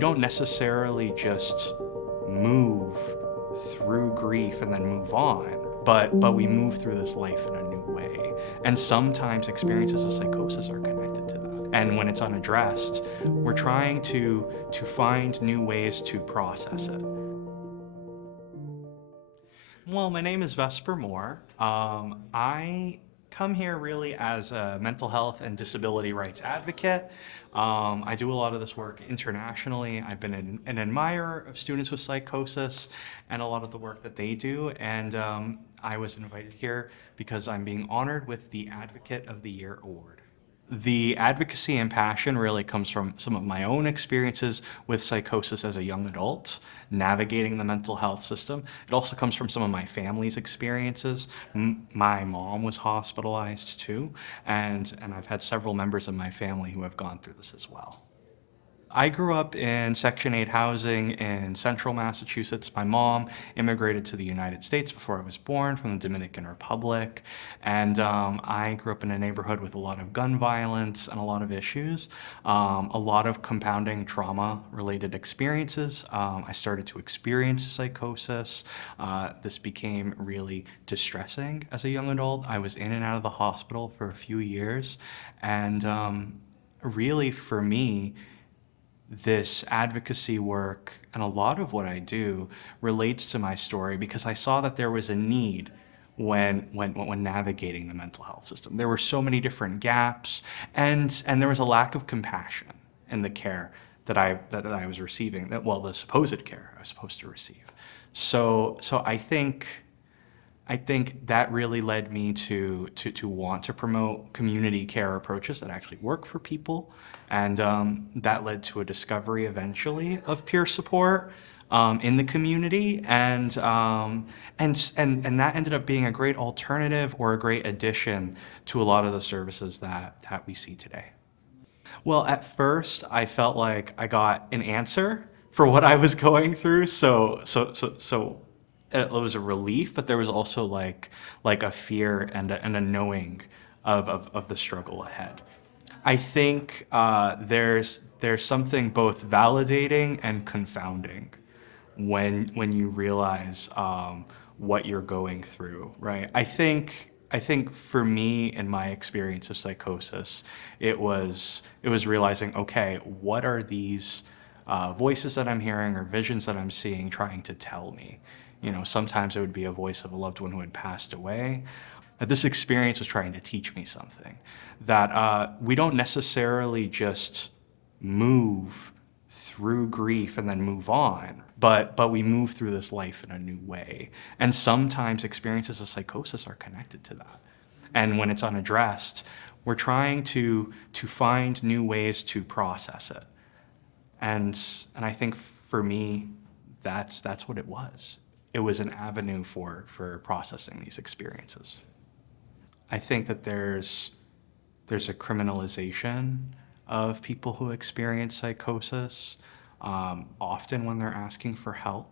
We don't necessarily just move through grief and then move on, but we move through this life in a new way. And sometimes experiences of psychosis are connected to that. And when it's unaddressed, we're trying to find new ways to process it. Well, my name is Vesper Moore. I come here really as a mental health and disability rights advocate. I do a lot of this work internationally. I've been an admirer of students with psychosis and a lot of the work that they do. And I was invited here because I'm being honored with the Advocate of the Year award. The advocacy and passion really comes from some of my own experiences with psychosis as a young adult, navigating the mental health system. It also comes from some of my family's experiences. My mom was hospitalized too, and I've had several members of my family who have gone through this as well. I grew up in Section 8 housing in central Massachusetts. My mom immigrated to the United States before I was born from the Dominican Republic. And I grew up in a neighborhood with a lot of gun violence and a lot of issues, a lot of compounding trauma-related experiences. I started to experience psychosis. This became really distressing as a young adult. I was in and out of the hospital for a few years. And really, for me, this advocacy work and a lot of what I do relates to my story because I saw that there was a need when navigating the mental health system. There were so many different gaps, and there was a lack of compassion in the care that I was receiving. The supposed care I was supposed to receive. So I think that really led me to want to promote community care approaches that actually work for people. And that led to a discovery eventually of peer support in the community. And that ended up being a great alternative or a great addition to a lot of the services that we see today. Well, at first I felt like I got an answer for what I was going through. So it was a relief, but there was also like a fear and a knowing of the struggle ahead. I think there's something both validating and confounding when you realize what you're going through, right? I think for me, in my experience of psychosis, it was realizing, okay, what are these voices that I'm hearing or visions that I'm seeing trying to tell me? You know, sometimes it would be a voice of a loved one who had passed away. That this experience was trying to teach me something, that we don't necessarily just move through grief and then move on, but we move through this life in a new way. And sometimes experiences of psychosis are connected to that. And when it's unaddressed, we're trying to find new ways to process it. And I think for me, that's what it was. It was an avenue for processing these experiences. I think that there's a criminalization of people who experience psychosis, often when they're asking for help,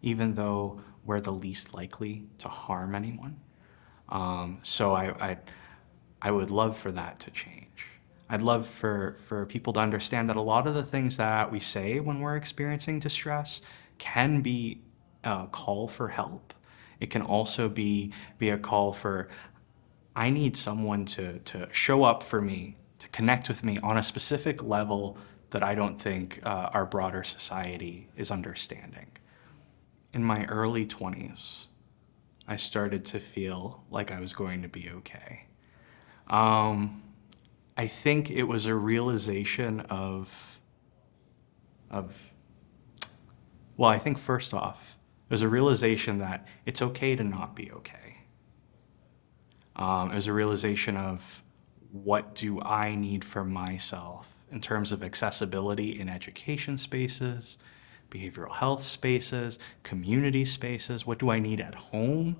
even though we're the least likely to harm anyone. So I would love for that to change. I'd love for people to understand that a lot of the things that we say when we're experiencing distress can be a call for help. It can also be a call for, I need someone to show up for me, to connect with me on a specific level that I don't think our broader society is understanding. In my early 20s, I started to feel like I was going to be okay. I think it was a realization well, I think first off, it was a realization that it's okay to not be okay. It was a realization of, what do I need for myself in terms of accessibility in education spaces, behavioral health spaces, community spaces? What do I need at home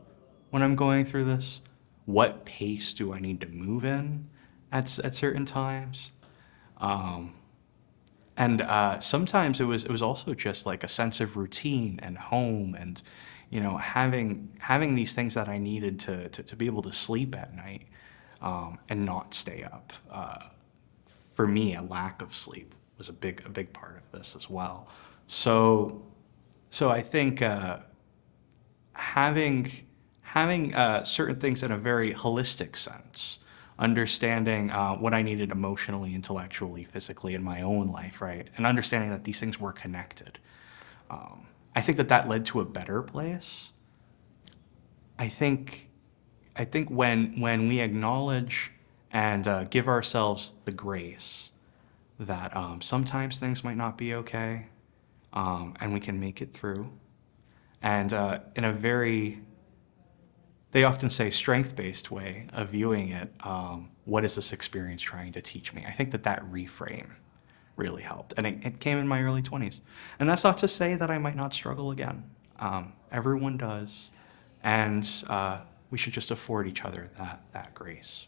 when I'm going through this? What pace do I need to move in at certain times? And sometimes it was also just like a sense of routine and home, and having these things that I needed to be able to sleep at night and not stay up. For me, a lack of sleep was a big part of this as well. So I think having certain things in a very holistic sense, understanding what I needed emotionally, intellectually, physically in my own life, right, and understanding that these things were connected. Um, I think that led to a better place. I think when we acknowledge and give ourselves the grace that sometimes things might not be okay, and we can make it through. And in a very, they often say strength-based way of viewing it, what is this experience trying to teach me? I think that reframe really helped. And it came in my early 20s. And that's not to say that I might not struggle again. Everyone does. And we should just afford each other that grace.